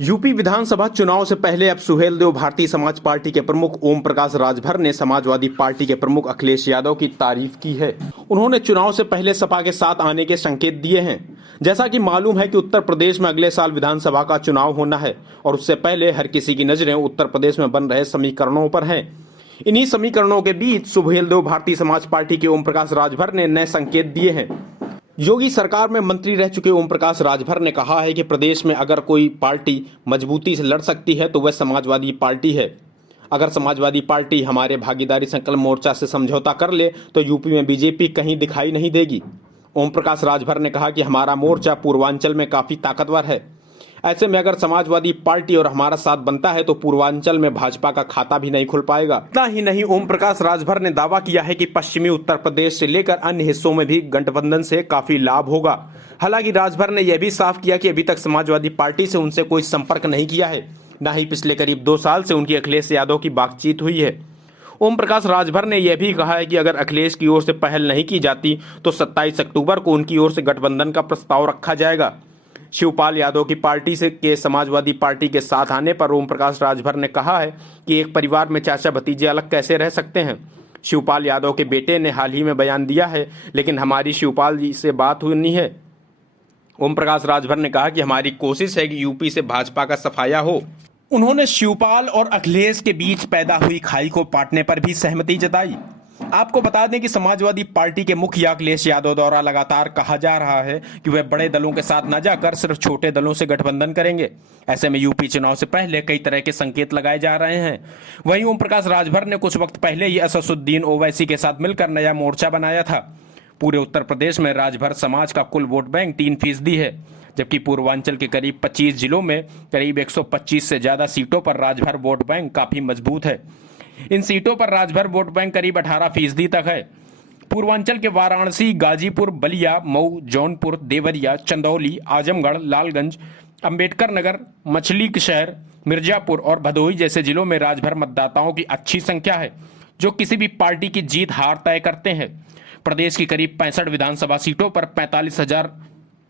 UP विधानसभा चुनाव से पहले अब सुहेलदेव भारतीय समाज पार्टी के प्रमुख ओम प्रकाश राजभर ने समाजवादी पार्टी के प्रमुख अखिलेश यादव की तारीफ की है। उन्होंने चुनाव से पहले सपा के साथ आने के संकेत दिए हैं। जैसा कि मालूम है कि उत्तर प्रदेश में अगले साल विधानसभा का चुनाव होना है और उससे पहले हर किसी की नजरें उत्तर प्रदेश में बन रहे समीकरणों पर हैं। इन्हीं समीकरणों के बीच सुहेलदेव भारतीय समाज पार्टी के ओम प्रकाश राजभर ने नए संकेत दिए हैं। योगी सरकार में मंत्री रह चुके ओम प्रकाश राजभर ने कहा है कि प्रदेश में अगर कोई पार्टी मजबूती से लड़ सकती है तो वह समाजवादी पार्टी है। अगर समाजवादी पार्टी हमारे भागीदारी संकल्प मोर्चा से समझौता कर ले तो यूपी में बीजेपी कहीं दिखाई नहीं देगी। ओम प्रकाश राजभर ने कहा कि हमारा मोर्चा पूर्वांचल में काफी ताकतवर है। ऐसे में अगर समाजवादी पार्टी और हमारा साथ बनता है तो पूर्वांचल में भाजपा का खाता भी नहीं खुल पाएगा। इतना ही नहीं, ओम प्रकाश राजभर ने दावा किया है कि पश्चिमी उत्तर प्रदेश से लेकर अन्य हिस्सों में भी गठबंधन से काफी लाभ होगा। हालांकि राजभर ने यह भी साफ किया कि अभी तक समाजवादी पार्टी से उनसे कोई संपर्क नहीं किया है, न ही पिछले करीब 2 साल से उनकी अखिलेश यादव की बातचीत हुई है। ओम प्रकाश राजभर ने यह भी कहा है कि अगर अखिलेश की ओर से पहल नहीं की जाती तो 27 अक्टूबर को उनकी ओर से गठबंधन का प्रस्ताव रखा जाएगा। शिवपाल यादव की पार्टी से के समाजवादी पार्टी के साथ आने पर ओम प्रकाश राजभर ने कहा है कि एक परिवार में चाचा भतीजे अलग कैसे रह सकते हैं। शिवपाल यादव के बेटे ने हाल ही में बयान दिया है, लेकिन हमारी शिवपाल जी से बात हुई है। ओम प्रकाश राजभर ने कहा कि हमारी कोशिश है कि यूपी से भाजपा का सफाया हो। उन्होंने शिवपाल और अखिलेश के बीच पैदा हुई खाई को पाटने पर भी सहमति जताई। आपको बता दें कि समाजवादी पार्टी के मुखिया अखिलेश यादव द्वारा लगातार कहा जा रहा है कि वह बड़े दलों के साथ न जाकर सिर्फ छोटे दलों से गठबंधन करेंगे। ऐसे में यूपी चुनाव से पहले कई तरह के संकेत लगाए जा रहे हैं। वहीं ओम प्रकाश राजभर ने कुछ वक्त पहले ही असदुद्दीन ओवैसी के साथ मिलकर नया मोर्चा बनाया था। पूरे उत्तर प्रदेश में राजभर समाज का कुल वोट बैंक 3% है, जबकि पूर्वांचल के करीब 25 जिलों में करीब 125 से ज्यादा सीटों पर राजभर वोट बैंक काफी मजबूत है। इन सीटों पर राजभर वोट बैंक करीब 18% तक है। पूर्वांचल के वाराणसी, गाजीपुर, बलिया, मऊ, जौनपुर, देवरिया, चंदौली, आजमगढ़, लालगंज, अंबेडकर नगर, मछली शहर, मिर्जापुर और भदोही जैसे जिलों में राजभर मतदाताओं की अच्छी संख्या है, जो किसी भी पार्टी की जीत हार तय करते हैं। प्रदेश की करीब 65 विधानसभा सीटों पर 45,000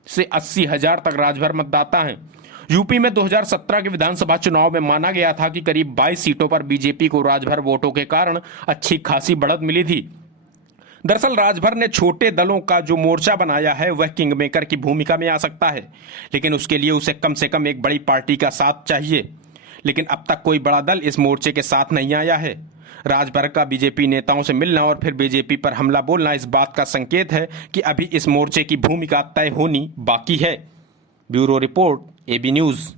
से 80,000 तक राजभर मतदाता हैं। यूपी में 2017 के विधानसभा चुनाव में माना गया था कि करीब 22 सीटों पर बीजेपी को राजभर वोटों के कारण अच्छी खासी बढ़त मिली थी। दरअसल राजभर ने छोटे दलों का जो मोर्चा बनाया है वह किंग मेकर की भूमिका में आ सकता है, लेकिन उसके लिए उसे कम से कम एक बड़ी पार्टी का साथ चाहिए। लेकिन अब तक कोई बड़ा दल इस मोर्चे के साथ नहीं आया है। राजभर का बीजेपी नेताओं से मिलना और फिर बीजेपी पर हमला बोलना इस बात का संकेत है कि अभी इस मोर्चे की भूमिका तय होनी बाकी है। Bureau report, AB news.